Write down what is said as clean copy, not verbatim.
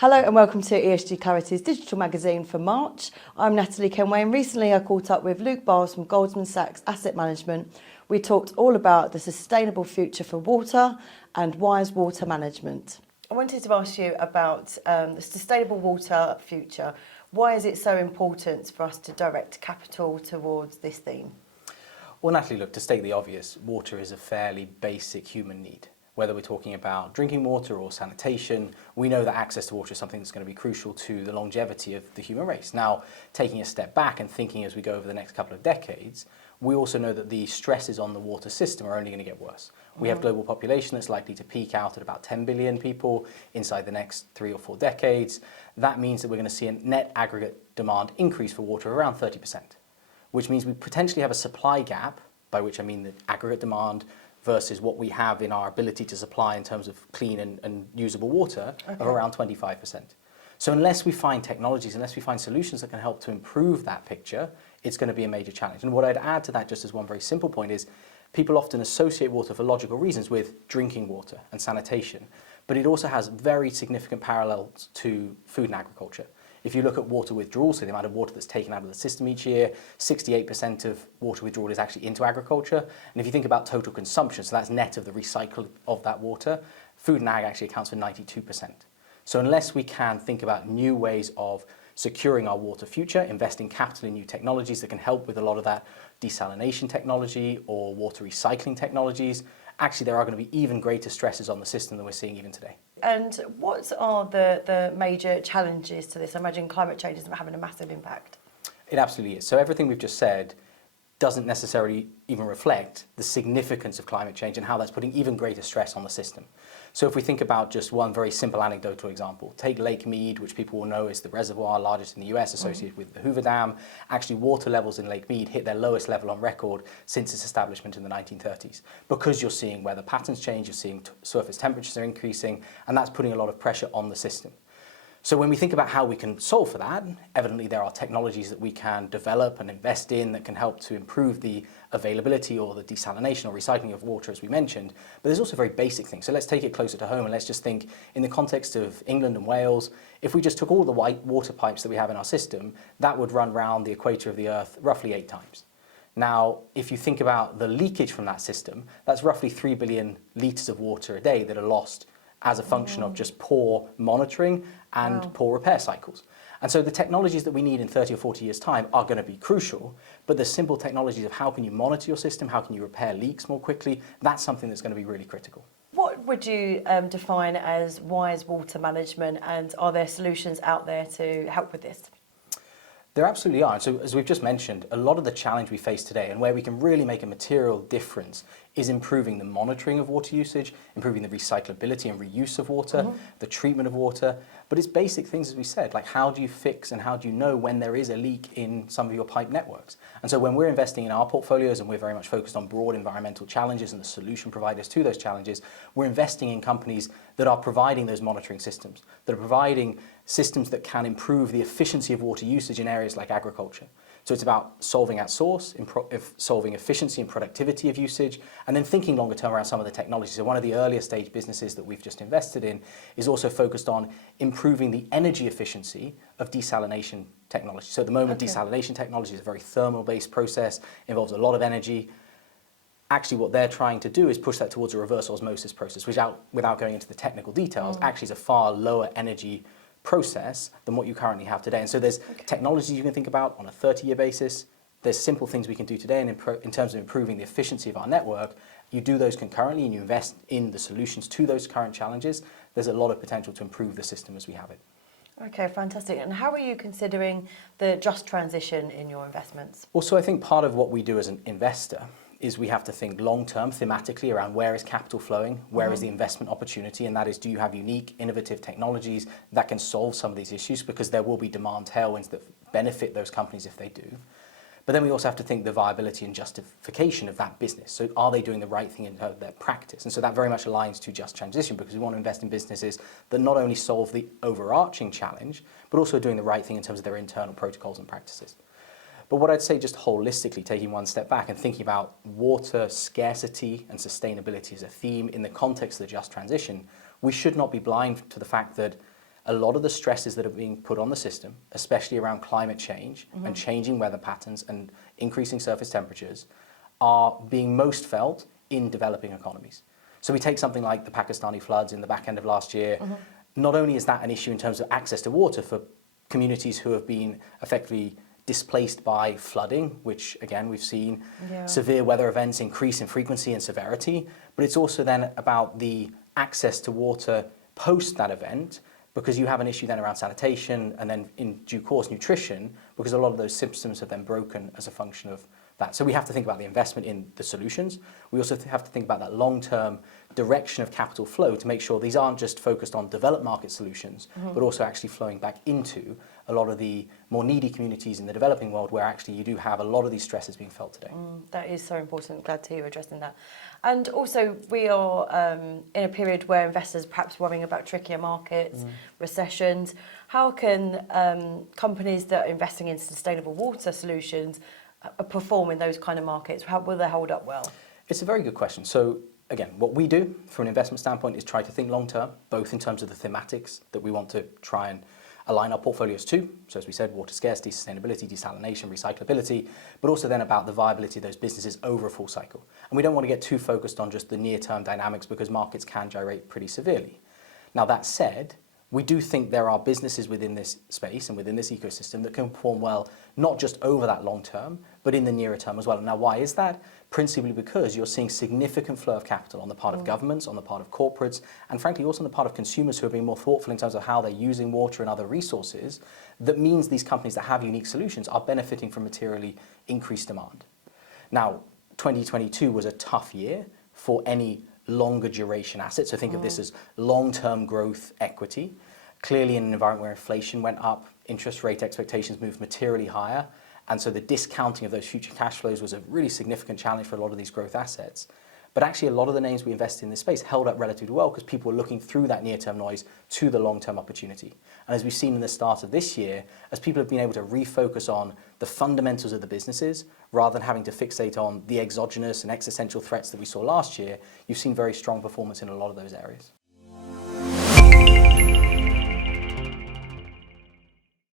Hello and welcome to ESG Clarity's digital magazine for March. I'm Natalie Kenway and recently I caught up with Luke Bars from Goldman Sachs Asset Management. We talked all about the sustainable future for water and wise water management. I wanted to ask you about the sustainable water future. Why is it so important for us to direct capital towards this theme? Well, Natalie, look, to state the obvious, water is a fairly basic human need. Whether we're talking about drinking water or sanitation, we know that access to water is something that's going to be crucial to the longevity of the human race. Now, taking a step back and thinking as we go over the next couple of decades, we also know that the stresses on the water system are only going to get worse. We have global population that's likely to peak out at about 10 billion people inside the next 3 or 4 decades. That means that we're going to see a net aggregate demand increase for water around 30%, which means we potentially have a supply gap, by which I mean the aggregate demand versus what we have in our ability to supply in terms of clean and usable water of around 25%. So unless we find technologies, unless we find solutions that can help to improve that picture, it's going to be a major challenge. And what I'd add to that, just as one very simple point, is people often associate water for logical reasons with drinking water and sanitation, but it also has very significant parallels to food and agriculture. If you look at water withdrawal, so the amount of water that's taken out of the system each year, 68% of water withdrawal is actually into agriculture. And if you think about total consumption, so that's net of the recycle of that water, food and ag actually accounts for 92%. So unless we can think about new ways of securing our water future, investing capital in new technologies that can help with a lot of that desalination technology or water recycling technologies, actually there are going to be even greater stresses on the system than we're seeing even today. And what are the major challenges to this? I imagine climate change is having a massive impact. It absolutely is. So everything we've just said doesn't necessarily even reflect the significance of climate change and how that's putting even greater stress on the system. So if we think about just one very simple anecdotal example, take Lake Mead, which people will know is the reservoir largest in the US associated with the Hoover Dam. Actually, water levels in Lake Mead hit their lowest level on record since its establishment in the 1930s. Because you're seeing weather patterns change, you're seeing surface temperatures are increasing, and that's putting a lot of pressure on the system. So when we think about how we can solve for that, evidently there are technologies that we can develop and invest in that can help to improve the availability or the desalination or recycling of water, as we mentioned. But there's also very basic things. So let's take it closer to home and let's just think in the context of England and Wales, if we just took all the white water pipes that we have in our system, that would run around the equator of the Earth roughly 8 times. Now, if you think about the leakage from that system, that's roughly 3 billion litres of water a day that are lost as a function of just poor monitoring and poor repair cycles. And so the technologies that we need in 30 or 40 years' time are going to be crucial, but the simple technologies of how can you monitor your system, how can you repair leaks more quickly, that's something that's going to be really critical. What would you define as wise water management, and are there solutions out there to help with this? There absolutely are. So as we've just mentioned, a lot of the challenge we face today and where we can really make a material difference is improving the monitoring of water usage, improving the recyclability and reuse of water, the treatment of water. But it's basic things, as we said, like how do you fix and how do you know when there is a leak in some of your pipe networks? And so when we're investing in our portfolios and we're very much focused on broad environmental challenges and the solution providers to those challenges, we're investing in companies that are providing those monitoring systems, that are providing systems that can improve the efficiency of water usage in areas like agriculture. So it's about solving at source, solving efficiency and productivity of usage, and then thinking longer term around some of the technologies. So one of the earlier stage businesses that we've just invested in is also focused on improving the energy efficiency of desalination technology. So at the moment, desalination technology is a very thermal-based process, involves a lot of energy. Actually, what they're trying to do is push that towards a reverse osmosis process, which without going into the technical details, actually is a far lower energy process than what you currently have today. And so there's technologies you can think about on a 30-year basis. There's simple things we can do today, and in terms of improving the efficiency of our network, you do those concurrently and you invest in the solutions to those current challenges. There's a lot of potential to improve the system as we have it. Okay, fantastic. And how are you considering the just transition in your investments? Well, so I think part of what we do as an investor is we have to think long-term thematically around where is capital flowing, where is the investment opportunity, and that is, do you have unique, innovative technologies that can solve some of these issues, because there will be demand tailwinds that benefit those companies if they do. But then we also have to think the viability and justification of that business. So are they doing the right thing in their practice? And so that very much aligns to just transition, because we want to invest in businesses that not only solve the overarching challenge, but also doing the right thing in terms of their internal protocols and practices. But what I'd say, just holistically, taking one step back and thinking about water scarcity and sustainability as a theme in the context of the just transition, we should not be blind to the fact that a lot of the stresses that are being put on the system, especially around climate change and changing weather patterns and increasing surface temperatures, are being most felt in developing economies. So we take something like the Pakistani floods in the back end of last year. Not only is that an issue in terms of access to water for communities who have been effectively displaced by flooding, which again we've seen severe weather events increase in frequency and severity, but it's also then about the access to water post that event, because you have an issue then around sanitation and then in due course nutrition, because a lot of those systems have then broken as a function of that. So we have to think about the investment in the solutions. We also have to think about that long-term direction of capital flow to make sure these aren't just focused on developed market solutions, but also actually flowing back into a lot of the more needy communities in the developing world where actually you do have a lot of these stresses being felt today. That is so important. Glad to hear you addressing that. And also, we are in a period where investors are perhaps worrying about trickier markets, recessions. How can companies that are investing in sustainable water solutions perform in those kind of markets? How will they hold up well? It's a very good question. So again, what we do from an investment standpoint is try to think long term, both in terms of the thematics that we want to try and align our portfolios to. So as we said, water scarcity, sustainability, desalination, recyclability, but also then about the viability of those businesses over a full cycle. And we don't want to get too focused on just the near-term dynamics because markets can gyrate pretty severely. Now that said, we do think there are businesses within this space and within this ecosystem that can perform well, not just over that long term, but in the nearer term as well. Now, why is that? Principally because you're seeing significant flow of capital on the part of governments, on the part of corporates, and frankly also on the part of consumers who are being more thoughtful in terms of how they're using water and other resources. That means these companies that have unique solutions are benefiting from materially increased demand. Now, 2022 was a tough year for any longer duration assets. So think of this as long-term growth equity. Clearly in an environment where inflation went up, interest rate expectations moved materially higher. And so the discounting of those future cash flows was a really significant challenge for a lot of these growth assets. But actually a lot of the names we invested in this space held up relatively well because people were looking through that near-term noise to the long-term opportunity. And as we've seen in the start of this year, as people have been able to refocus on the fundamentals of the businesses rather than having to fixate on the exogenous and existential threats that we saw last year, you've seen very strong performance in a lot of those areas.